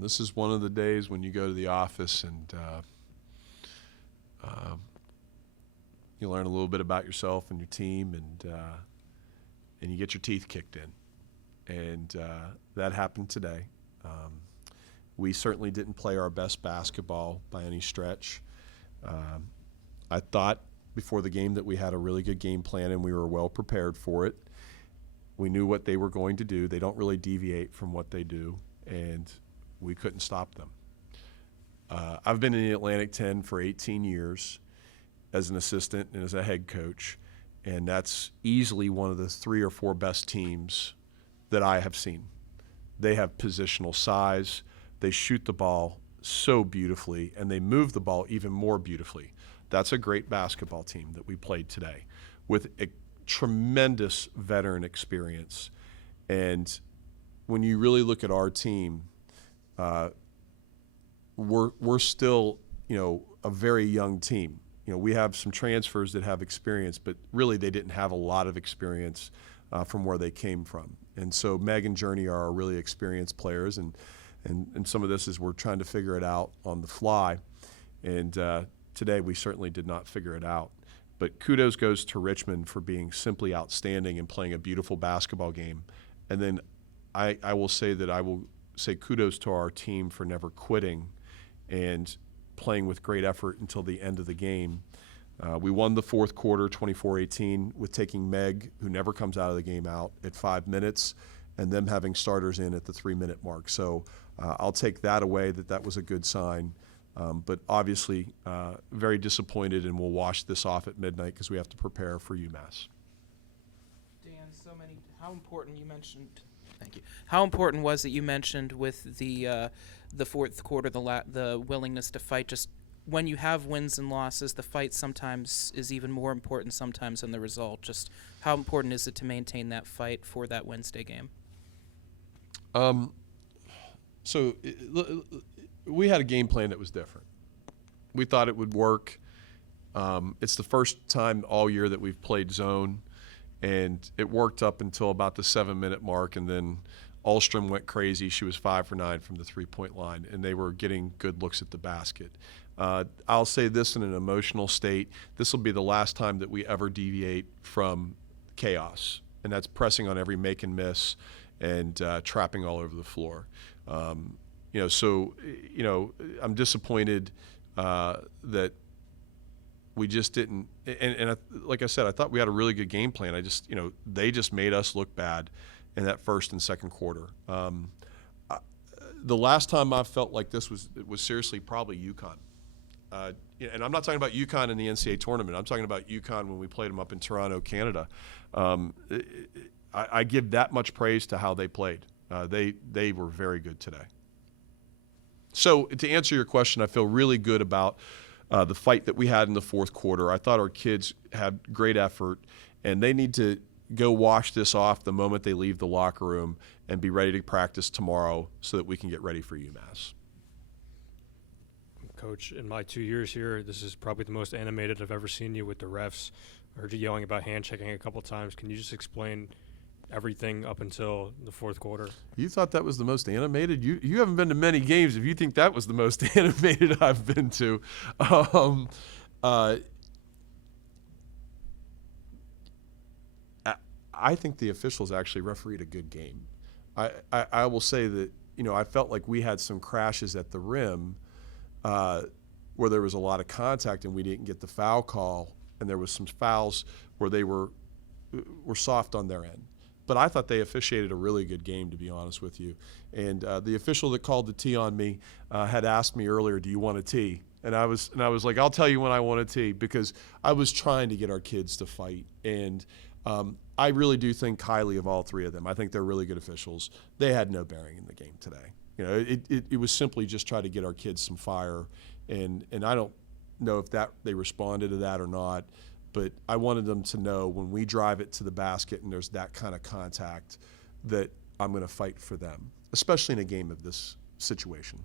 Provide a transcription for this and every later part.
This is one of the days when you go to the office and you learn a little bit about yourself and your team, and you get your teeth kicked in. And that happened today. We certainly didn't play our best basketball by any stretch. I thought before the game that we had a really good game plan and we were well prepared for it. We knew what they were going to do. They don't really deviate from what they do, and we couldn't stop them. I've been in the Atlantic 10 for 18 years as an assistant and as a head coach, and that's easily one of the 3 or 4 best teams that I have seen. They have positional size. They shoot the ball so beautifully, and they move the ball even more beautifully. That's a great basketball team that we played today with a tremendous veteran experience. And when you really look at our team, we're still, a very young team. We have some transfers that have experience, but really they didn't have a lot of experience from where they came from. And so Meg and Journey are really experienced players, and some of this is we're trying to figure it out on the fly. And today we certainly did not figure it out. But kudos goes to Richmond for being simply outstanding and playing a beautiful basketball game. And then I will say that I will say kudos to our team for never quitting and playing with great effort until the end of the game. We won the fourth quarter 24-18 with taking Meg, who never comes out of the game, out at 5 minutes, and them having starters in at the 3-minute mark. So I'll take that away, that was a good sign. But obviously very disappointed, and we'll wash this off at midnight because we have to prepare for UMass. Dan, how important you mentioned? Thank you. How important was it you mentioned with the fourth quarter, the willingness to fight? Just when you have wins and losses, the fight sometimes is even more important sometimes than the result. Just how important is it to maintain that fight for that Wednesday game? We had a game plan that was different. We thought it would work. It's the first time all year that we've played zone, and it worked up until about the 7-minute mark, and then Ahlstrom went crazy. She was 5 for 9 from the three-point line, and they were getting good looks at the basket. I'll say this in an emotional state. This will be the last time that we ever deviate from chaos, and that's pressing on every make and miss and trapping all over the floor. I'm disappointed that we just didn't. And like I said, I thought we had a really good game plan. They just made us look bad in that first and second quarter. The last time I felt like this was seriously probably UConn. And I'm not talking about UConn in the NCAA tournament. I'm talking about UConn when we played them up in Toronto, Canada. I give that much praise to how they played. They were very good today. So to answer your question, I feel really good about the fight that we had in the fourth quarter. I thought our kids had great effort, and they need to go wash this off the moment they leave the locker room and be ready to practice tomorrow so that we can get ready for UMass. Coach, in my 2 years here, this is probably the most animated I've ever seen you with the refs. I heard you yelling about hand checking a couple times. Can you just explain everything up until the fourth quarter? You thought that was the most animated? You haven't been to many games if you think that was the most animated I've been to. I think the officials actually refereed a good game. I will say that, I felt like we had some crashes at the rim where there was a lot of contact and we didn't get the foul call, and there was some fouls where they were soft on their end. But I thought they officiated a really good game, to be honest with you. And the official that called the tee on me had asked me earlier, "Do you want a tee?" And I was like, "I'll tell you when I want a tee," because I was trying to get our kids to fight. And I really do think highly of all three of them. I think they're really good officials. They had no bearing in the game today. It was simply just try to get our kids some fire, and I don't know if they responded to that or not. But I wanted them to know when we drive it to the basket and there's that kind of contact that I'm going to fight for them, especially in a game of this situation.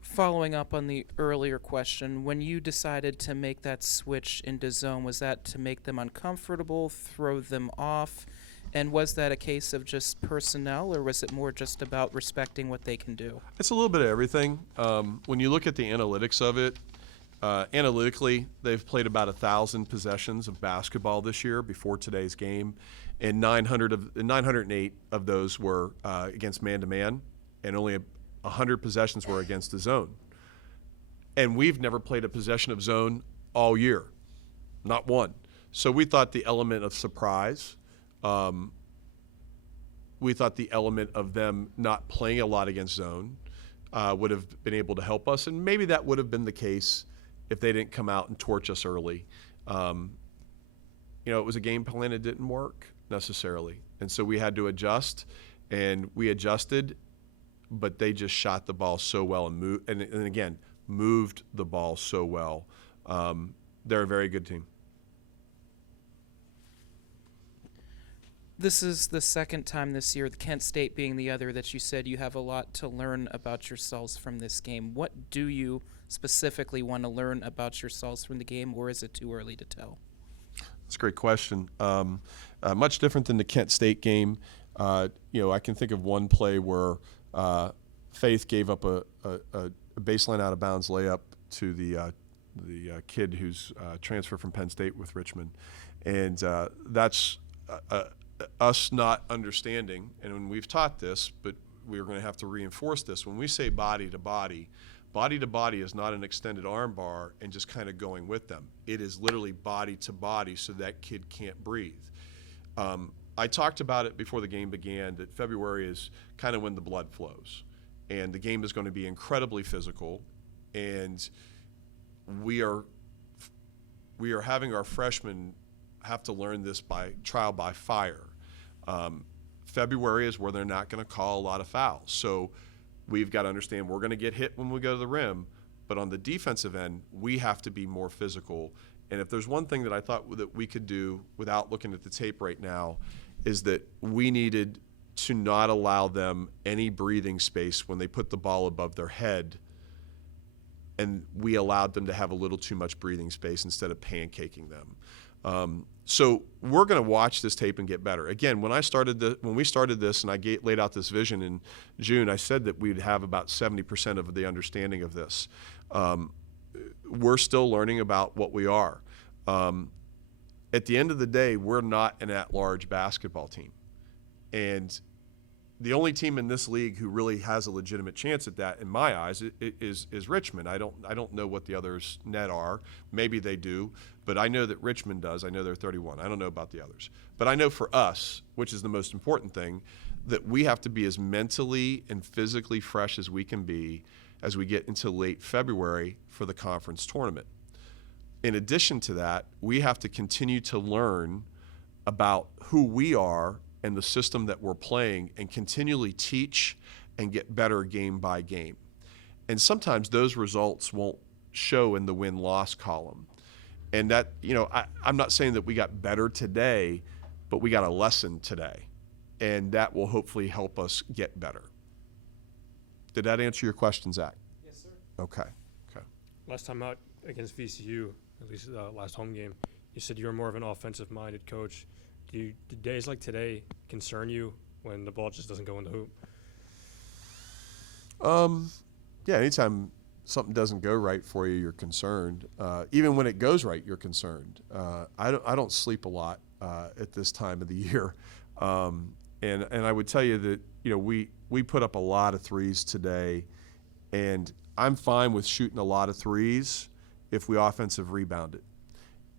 Following up on the earlier question, when you decided to make that switch into zone, was that to make them uncomfortable, throw them off? And was that a case of just personnel, or was it more just about respecting what they can do? It's a little bit of everything. When you look at the analytics of it, analytically, they've played about 1,000 possessions of basketball this year before today's game, and 908 of those were against man-to-man, and only 100 possessions were against the zone. And we've never played a possession of zone all year, not one. So we thought the element of surprise, we thought the element of them not playing a lot against zone would have been able to help us, and maybe that would have been the case if they didn't come out and torch us early. It was a game plan that didn't work necessarily, and so we had to adjust, and we adjusted, but they just shot the ball so well and again, moved the ball so well. They're a very good team. This is the second time this year, Kent State being the other, that you said you have a lot to learn about yourselves from this game. What do you specifically want to learn about yourselves from the game, or is it too early to tell? That's a great question. Much different than the Kent State game. I can think of one play where Faith gave up a baseline out of bounds layup to the kid who's transferred from Penn State with Richmond, and that's us not understanding. And when we've taught this, but we're going to have to reinforce this. When we say body to body is not an extended arm bar and just kind of going with them. It is literally body to body, so that kid can't breathe. I talked about it before the game began, that February is kind of when the blood flows, and the game is going to be incredibly physical, and we are having our freshmen have to learn this by trial by fire. February is where they're not going to call a lot of fouls, so we've got to understand we're going to get hit when we go to the rim, but on the defensive end, we have to be more physical. And if there's one thing that I thought that we could do without looking at the tape right now, is that we needed to not allow them any breathing space when they put the ball above their head, and we allowed them to have a little too much breathing space instead of pancaking them. So we're going to watch this tape and get better. Again, when we started this and I laid out this vision in June, I said that we'd have about 70% of the understanding of this. We're still learning about what we are. At the end of the day, we're not an at-large basketball team. And the only team in this league who really has a legitimate chance at that, in my eyes, is Richmond. I don't know what the others net are. Maybe they do, but I know that Richmond does. I know they're 31. I don't know about the others. But I know for us, which is the most important thing, that we have to be as mentally and physically fresh as we can be as we get into late February for the conference tournament. In addition to that, we have to continue to learn about who we are and the system that we're playing, and continually teach and get better game by game. And sometimes those results won't show in the win-loss column. And that, I'm not saying that we got better today, but we got a lesson today. And that will hopefully help us get better. Did that answer your question, Zach? Yes, sir. Okay. Last time out against VCU, at least last home game, you said you were more of an offensive-minded coach. Do days like today concern you when the ball just doesn't go in the hoop? Yeah, anytime something doesn't go right for you, you're concerned. Even when it goes right, you're concerned. I don't sleep a lot at this time of the year, and I would tell you that we put up a lot of threes today, and I'm fine with shooting a lot of threes if we offensive rebounded,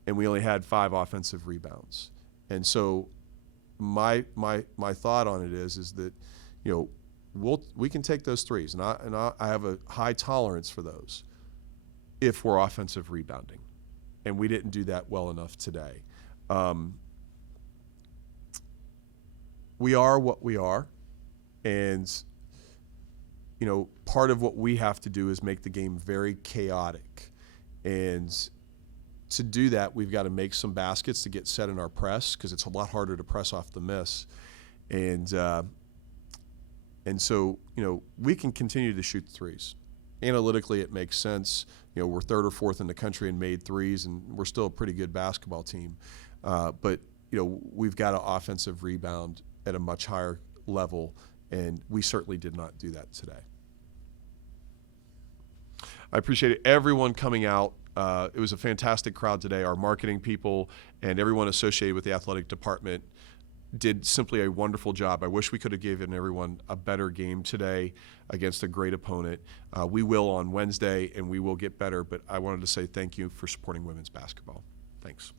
and we only had 5 offensive rebounds. And so my thought on it is that we can take those threes, and I have a high tolerance for those if we're offensive rebounding, and we didn't do that well enough today. We are what we are, and part of what we have to do is make the game very chaotic, and to do that, we've got to make some baskets to get set in our press, because it's a lot harder to press off the miss. And so, we can continue to shoot threes. Analytically, it makes sense. We're 3rd or 4th in the country in made threes, and we're still a pretty good basketball team. But we've got an offensive rebound at a much higher level, and we certainly did not do that today. I appreciate everyone coming out. It was a fantastic crowd today. Our marketing people and everyone associated with the athletic department did simply a wonderful job. I wish we could have given everyone a better game today against a great opponent. We will on Wednesday, and we will get better, but I wanted to say thank you for supporting women's basketball. Thanks.